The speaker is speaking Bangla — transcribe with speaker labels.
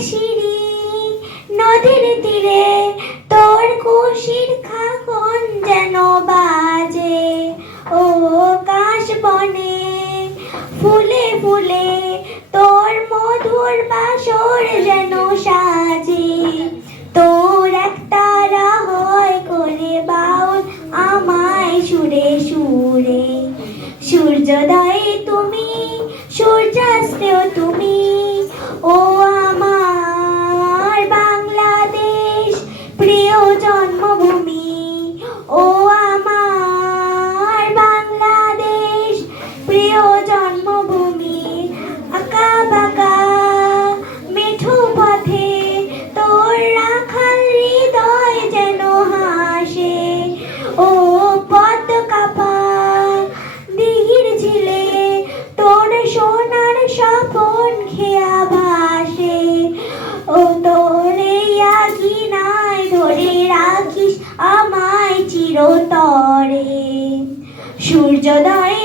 Speaker 1: সিঁড়ি নদীর তীরে তোর খুশির খাখন যেন বাজে। ও কাশ বনে ফুলে ফুলে তোর মধুর বাসর যেন সাজে। তোর একতারা হয় করে বাউল আমায় সুরে সুরে। সূর্যোদয়ে তুমি, সূর্যাস্তেও তুমি আমায় চিরতরে। সূর্যোদয়ে